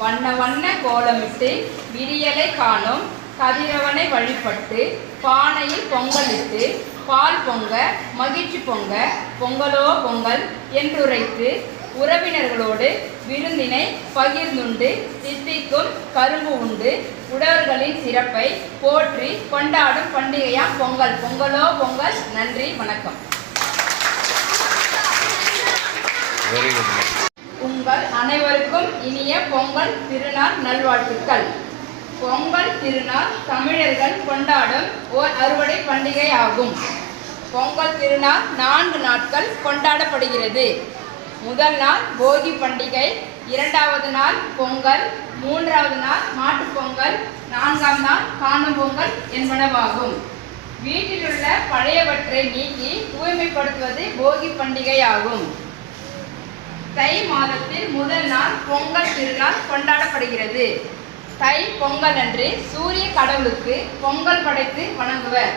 வண்ண வண்ண கோலமிட்டு விடியலை காணும் கதிரவனை வழிபட்டு பானையில் பொங்கலிட்டு பால் பொங்க மகிழ்ச்சி பொங்க பொங்கலோ பொங்கல் என்றுரைத்து உறவினர்களோடு விருந்தினை பகிர்ந்துண்டு தித்திக்கும் கரும்பு உண்டு உழவர்களின் சிறப்பை போற்றி கொண்டாடும் பண்டிகையாம் பொங்கல். பொங்கலோ பொங்கல். நன்றி, வணக்கம். உங்கள் அனைவருக்கும் இனிய பொங்கல் திருநாள் நல்வாழ்த்துக்கள். பொங்கல் திருநாள் தமிழர்கள் கொண்டாடும் ஓர் அறுவடை பண்டிகை ஆகும். பொங்கல் திருநாள் 4 நாட்கள் கொண்டாடப்படுகிறது. முதல் நாள் போகி பண்டிகை, 2வது நாள் பொங்கல், 3வது நாள் மாட்டுப் பொங்கல், 4ஆம் நாள் காணும் பொங்கல் என்பனவாகும். வீட்டிலுள்ள பழையவற்றை நீக்கி தூய்மைப்படுத்துவது போகி பண்டிகை ஆகும். தை மாதத்தில் முதல் நாள் பொங்கல் திருநாள் கொண்டாடப்படுகிறது. தை பொங்கல் அன்று சூரிய கடவுளுக்கு பொங்கல் படைத்து வணங்குவர்.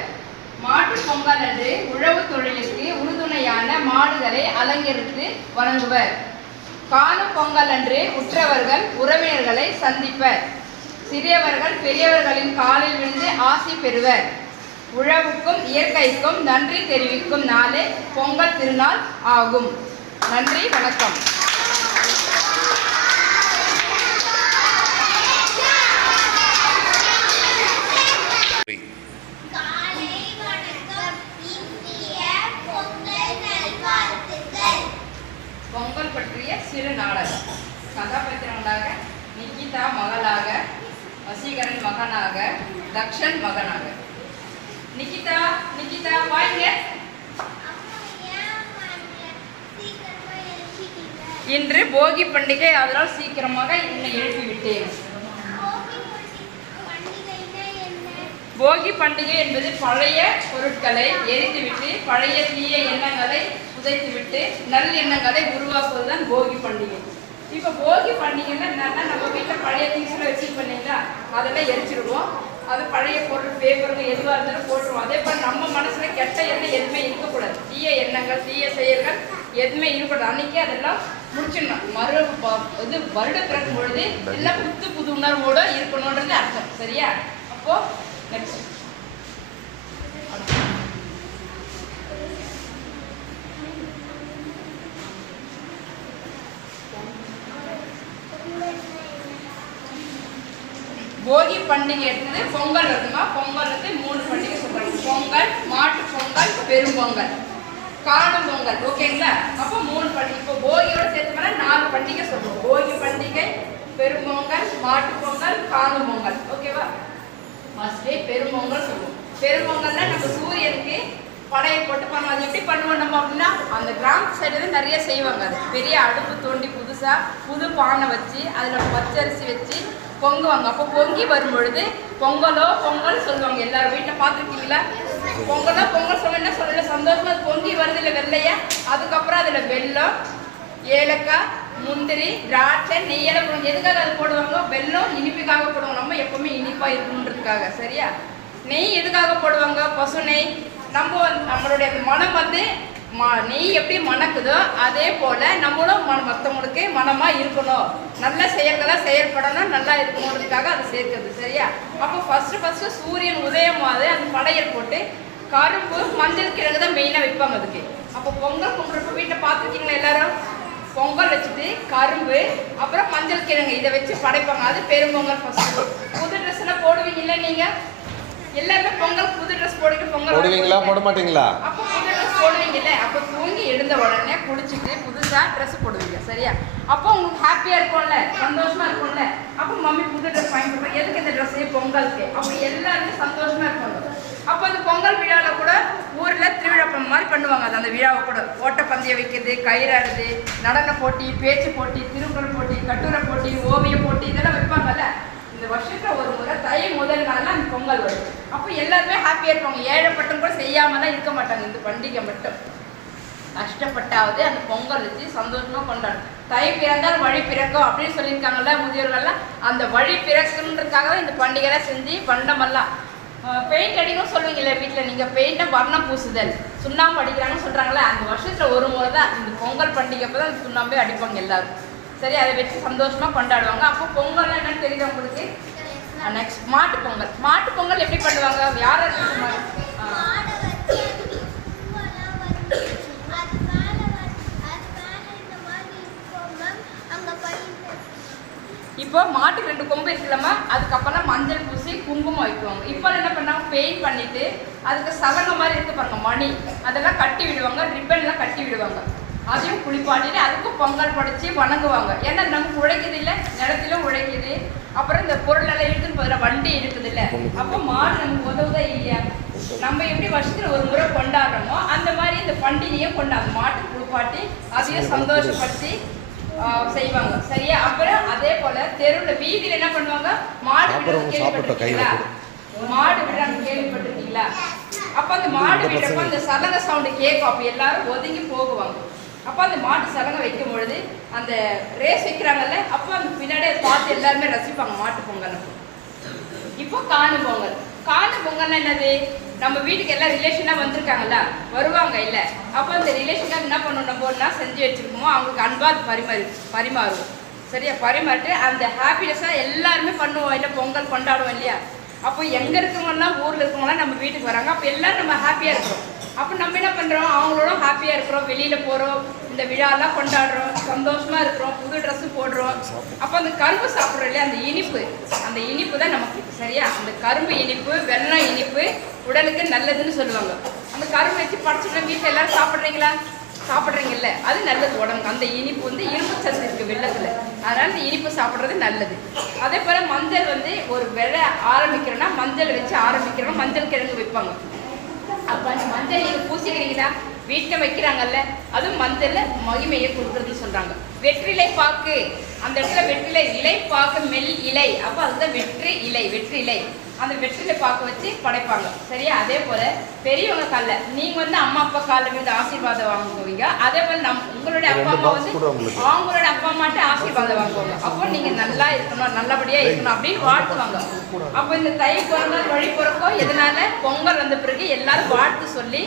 மாட்டு பொங்கல் அன்று உழவு தொழிலுக்கு உறுதுணையான மாடுகளை அலங்கரித்து வணங்குவர். காணும் பொங்கல் அன்று உற்றவர்கள் உறவினர்களை சந்திப்பர். சிறியவர்கள் பெரியவர்களின் காலில் விழுந்து ஆசி பெறுவர். உழவுக்கும் இயற்கைக்கும் நன்றி தெரிவிக்கும் நாளே பொங்கல் திருநாள் ஆகும். நன்றி, வணக்கம். பொங்கல் பற்றிய சிறு நாடகம். கதாபாத்திரங்களாக நிகிதா மகளாக, வசீகரன் மகனாக, தக்ஷன் மகனாக. நிகிதா நிகிதா வாங்க. இன்று போகி பண்டிகை, அதனால் சீக்கிரமாக என்னை எழுப்பிவிட்டேன். போகி பண்டிகை என்பது பழைய பொருட்களை எரித்துவிட்டு பழைய தீய எண்ணங்களை புதைத்துவிட்டு நல் எண்ணங்களை உருவாக்குவதுதான் போகி பண்டிகை. இப்போ போகி பண்டிகைன்னா என்னன்னா, நம்ம வீட்டில் பழைய திங்ஸ்ல வச்சுருப்போம் இல்லைங்களா, அதெல்லாம் எரிச்சிடுவோம். அது பழைய பொருள் பேப்பருங்க எதுவாக இருந்தாலும் போட்டுருவோம். அதே போல் நம்ம மனசுல கெட்ட எண்ணம் எதுவுமே இருக்கக்கூடாது. தீய எண்ணங்கள் தீய செயல்கள் எதுவுமே இருக்கக்கூடாது. அன்னைக்கு அதெல்லாம் முடிச்சிடணும். இது வருட பிறக்கும் பொழுது எல்லாம் புது உணர்வோடு இருக்கணுன்றது அர்த்தம். சரியா? அப்போ நெக்ஸ்ட் போகி பண்டிகை எடுத்தது பொங்கல் வருதுமா. பொங்கல் வந்து 3 பண்டிகை சொல்றாங்க. பொங்கல், மாட்டு பொங்கல், பெரும்பொங்கல், காணும் பொங்கல். ஓகேங்களா? அப்போ 3 பண்டிகை. இப்போ போகியோட சேர்த்து 4 பண்டிகை சொல்றோம். போகி பண்டிகை, பெரும்பொங்கல், மாட்டு பொங்கல், காணும் பொங்கல். ஓகேவா? ஃபர்ஸ்ட் டே பெரும்பொங்கல் சொல்லுவோம். பெரும்பொங்கல்ல நம்ம சூரியனுக்கு படையை போட்டு பண்ணுவோம். அது எப்படி பண்ணுவோம் நம்ம அப்படின்னா, அந்த கிராம சைடு நிறைய செய்வாங்க. அது பெரிய அடுப்பு தோண்டி புது பானை வச்சு அதில் பச்சரிசி வச்சு பொங்குவாங்க. அப்போ பொங்கி வரும் பொழுது பொங்கலோ பொங்கல் சொல்லுவாங்க. எல்லாரும் வீட்டை பார்த்துருக்கீங்களா? பொங்கலோ பொங்கல் சொல்ல என்ன சொல்லல, சந்தோஷமா பொங்கி வருது இல்லை வெள்ளையா. அதுக்கப்புறம் அதில் வெல்லம், ஏலக்காய், முந்திரி, திராட்சை, நெய்யெல்லாம் போடுவாங்க. எதுக்காக அது போடுவாங்க? வெல்லம் இனிப்புக்காக போடுவாங்க. நம்ம எப்பவுமே இனிப்பாக இருக்கணுன்றதுக்காக. சரியா? நெய் எதுக்காக போடுவாங்க? பசு நெய். நம்மளுடைய மனம் வந்து நெய் எப்படி மணக்குதோ அதே போல் நம்மளும் மற்றவங்களுக்கு மனமாக இருக்கணும், நல்ல செயல்களாக செயல்படணும், நல்லா இருக்கணுன்றதுக்காக அதை சேர்க்கிறது. சரியா? அப்போ ஃபஸ்ட்டு சூரியன் உதயமாவது அந்த படையல் போட்டு கரும்பு மஞ்சள் கிழங்கு தான் மெயினாக வைப்பாங்க அதுக்கு. அப்போ பொங்கல் கும்பிட்றப்ப வீட்டில் பார்த்துருக்கீங்களா எல்லாரும்? பொங்கல் வச்சுட்டு கரும்பு அப்புறம் மஞ்சள் கிழங்கு இதை வச்சு படைப்பாங்க. அது பெரும்பொங்கல். ஃபஸ்ட்டு புது ட்ரெஸ் எல்லாம் போடுவீங்களா நீங்கள்? எல்லாருமே பொங்கல் புது ட்ரெஸ் போட்டுட்டு பொங்கல் போடுவீங்களா போட மாட்டீங்களா? அப்போ புது ட்ரெஸ் போடுவீங்கல்ல. அப்போ தூங்கி எழுந்த உடனே குளிச்சுட்டு புதுசாக ட்ரெஸ் போடுவீங்க. சரியா? அப்போ உங்களுக்கு ஹாப்பியாக இருக்கும்ல, சந்தோஷமா இருக்கும்ல. அப்போ மம்மி புது ட்ரெஸ் வாங்கி கொடுப்பேன். எதுக்கு இந்த ட்ரெஸ்ஸே? பொங்கலுக்கு. அப்போ எல்லாருமே சந்தோஷமா இருப்பாங்க. அப்போ அந்த பொங்கல் விழாவில் கூட ஊரில் திருவிழா மாதிரி பண்ணுவாங்க. அது அந்த விழாவை கூட ஓட்டப்பந்தயம் வைக்கிறது, கயிறாடுது, நடன போட்டி, பேச்சு போட்டி, திருக்குறள் போட்டி, கட்டுரை போட்டி, ஓவிய போட்டி இதெல்லாம் வைப்பாங்கல்ல. இந்த வருஷத்துல ஒரு முறை தை முதல் நாள் அந்த பொங்கல் வரும். அப்போ எல்லாருமே ஹாப்பியாக இருப்பாங்க. ஏழைப்பட்டம் கூட செய்யாமலாம் இருக்க மாட்டாங்க. இந்த பண்டிகை மட்டும் கஷ்டப்பட்டாவது அந்த பொங்கல் வச்சு சந்தோஷமாக கொண்டாடும். தை பிறந்தால் வழி பிறக்கும் அப்படின்னு சொல்லியிருக்காங்கல்ல முதியோர்கள்லாம். அந்த வழி பிறக்குன்றதுக்காக தான் இந்த பண்டிகைலாம் செஞ்சு பண்டமெல்லாம் பெயிண்ட் அடிக்கும் சொல்லுவீங்களே வீட்டில். நீங்கள் பெயிண்டை வர்ணம் பூசுதல், சுண்ணாம்பு அடிக்கிறாங்கன்னு சொல்கிறாங்களே. அந்த வருஷத்தில் ஒரு முறை தான் இந்த பொங்கல் பண்டிகை அப்போ தான் சுண்ணாம்பே அடிப்பாங்க எல்லாரும். சரி, அதை வச்சு சந்தோஷமா கொண்டாடுவாங்க. அப்போ பொங்கல் என்னன்னு தெரியுது உங்களுக்கு? நெக்ஸ்ட் மாட்டு பொங்கல். மாட்டு பொங்கல் எப்படி பண்ணுவாங்க? யார் இப்போ மாட்டுக்கு 2 கொம்பு இருக்குல்லம்மா, அதுக்கப்புறம் மஞ்சள் பூசி குங்குமம் வைக்குவாங்க. இப்போ என்ன பண்ணாங்க, பெயிண்ட் பண்ணிட்டு அதுக்கு சலங்கை மாதிரி இருக்கு பாருங்க, மணி, அதெல்லாம் கட்டி விடுவாங்க, ரிப்பன்லாம் கட்டி விடுவாங்க. அதையும் குளிப்பாட்டிட்டு அதுக்கும் பொங்கல் படைச்சி வணங்குவாங்க. ஏன்னா நமக்கு உழைக்குது இல்லை, நிலத்திலும் உழைக்குது. அப்புறம் இந்த பொருள் எல்லாம் இருக்குன்னு போகிற வண்டி இருக்குது இல்லை, அப்போ மாடு நமக்கு உதவுதா இல்லையா? நம்ம எப்படி வருஷத்துல ஒரு முறை கொண்டாடுறோமோ அந்த மாதிரி இந்த பண்டிகையை கொண்டாடும். மாட்டு குளிப்பாட்டி அதையும் சந்தோஷப்படுத்தி செய்வாங்க. சரியா? அப்புறம் அதே போல தெருவில் வீதியில் என்ன பண்ணுவாங்க, மாடு விடுறது கேள்விப்பட்டிருக்கீங்களா? மாடு விடுறாங்க கேள்விப்பட்டிருக்கீங்களா? அப்போ அந்த மாடு விடுறப்ப அந்த சலங்க சவுண்டு கேட்கும். அப்போ எல்லாரும் ஒதுங்கி போகுவாங்க. அப்போ அந்த மாட்டு சலங்கை வைக்கும் பொழுது அந்த ரேஸ் வைக்கிறாங்கல்ல, அப்போ அந்த பின்னாடியே பார்த்து எல்லாருமே ரசிப்பாங்க மாட்டு பொங்கல். இப்போ காணும் பொங்கல். காணும் பொங்கல்னா என்னது? நம்ம வீட்டுக்கு எல்லாம் ரிலேஷனாக வந்திருக்காங்கல்ல, வருவாங்க இல்லை, அப்போ அந்த ரிலேஷனாக என்ன பண்ணணும், நம்ம ஒன்றா செஞ்சு வச்சுருக்கோமோ அவங்களுக்கு அன்பாக பரிமாறுவோம். சரியா? பரிமாறிட்டு அந்த ஹாப்பினஸாக எல்லாருமே பண்ணுவோம் இல்லை, பொங்கல் கொண்டாடுவோம் இல்லையா? அப்போ எங்கே இருக்கிறவங்கலாம் ஊரில் இருக்கிறவங்களாம் நம்ம வீட்டுக்கு வராங்க. அப்போ எல்லோரும் நம்ம ஹாப்பியாக இருக்கிறோம். அப்போ நம்ம என்ன பண்ணுறோம், அவங்களோட ஹாப்பியாக இருக்கிறோம், வெளியில் போகிறோம், இந்த விழாலாம் கொண்டாடுறோம், சந்தோஷமாக இருக்கிறோம், புது ட்ரெஸ்ஸு போடுறோம். அப்போ அந்த கரும்பு சாப்பிட்றோம் இல்லையா, அந்த இனிப்பு தான் நமக்கு. சரியா? அந்த கரும்பு இனிப்பு, வெல்லம் இனிப்பு உடலுக்கு நல்லதுன்னு சொல்லுவாங்க. அந்த கரும்பு வச்சு படைச்சிட்டு வீட்டில் எல்லோரும் சாப்பிட்றீங்கல்ல, அது நல்லது உடம்புக்கு. அந்த இனிப்பு இரும்பு சத்து இருக்குது வெள்ளத்தில், அதனால் இந்த இனிப்பு சாப்பிட்றது நல்லது. அதே போல் மஞ்சள் ஒரு விழா ஆரம்பிக்கிறோன்னா மஞ்சள் வச்சு ஆரம்பிக்கிறோம், மஞ்சள் கிழங்கு வைப்பாங்க. அப்போ அந்த மஞ்சள் நீங்கள் பூசிக்கிறீங்களா, வீட்டில் வைக்கிறாங்கல்ல, அதுவும் மஞ்சள் மகிமையை கொடுக்குறதுன்னு சொல்கிறாங்க. வெற்றிலை பாக்கு, அந்த இடத்துல வெற்றிலை இலை பாக்கு மெல் இலை, அப்போ அதுதான் வெற்றி இலை. அந்த வெற்றிலை பாக்கு வச்சு படைப்பாங்க. சரியா? அதே போல் பெரியவங்க காலில் நீங்கள் அம்மா அப்பா காலில் மீது ஆசீர்வாதம் வாங்குவீங்க. அதே போல் உங்களுடைய அப்பா அம்மா அவங்களோட அப்பா அம்மாட்ட ஆசீர்வாதம் வாங்குவாங்க. அப்போ நீங்கள் நல்லா இருக்கணும், நல்லபடியாக இருக்கணும் அப்படின்னு வாழ்த்துவாங்க. அப்போ இந்த தை பிறந்தால் வழி பிறக்கோ எதனால பொங்கல் வந்த பிறகு எல்லாரும் வாழ்த்து சொல்லி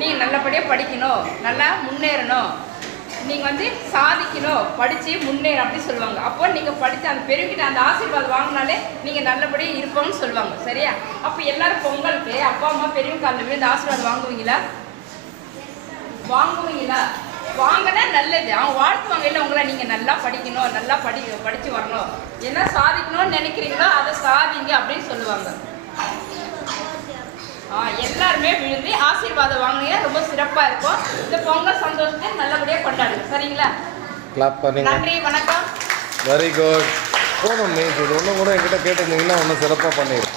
நீங்கள் நல்லபடியாக படிக்கணும், நல்லா முன்னேறணும், நீங்கள் சாதிக்கணும், படித்து முன்னேற அப்படி சொல்லுவாங்க. அப்போ நீங்கள் படித்து அந்த பெருகிட்ட அந்த ஆசீர்வாதம் வாங்கினாலே நீங்கள் நல்லபடியாக இருப்போம்னு சொல்லுவாங்க. சரியா? அப்போ எல்லாரும் பொங்கலுக்கு அப்பா அம்மா பெரியவங்க காலில் இந்த ஆசீர்வாதம் வாங்குவீங்களா? வாங்கினா நல்லது. அவங்க வாழ்த்துவாங்க இல்லை உங்களை, நீங்கள் நல்லா படிக்கணும், நல்லா படித்து வரணும், என்ன சாதிக்கணும்னு நினைக்கிறீங்களோ அதை சாதிங்க அப்படின்னு சொல்லுவாங்க. எல்லாருமே விழுந்து ஆசீர்வாதம் வாங்கினீங்கன்னா ரொம்ப சிறப்பாக இருக்கும். இந்த பொங்கல் சந்தோஷத்தை நல்லபடியாக கொண்டாடுங்க. சரிங்களா? நன்றி, வணக்கம். Very good. போதும் மிஸ், இது ஒன்றும் கூட என்கிட்ட கேட்டிருந்தீங்கன்னா ஒன்றும் சிறப்பாக பண்ணிடுறேன்.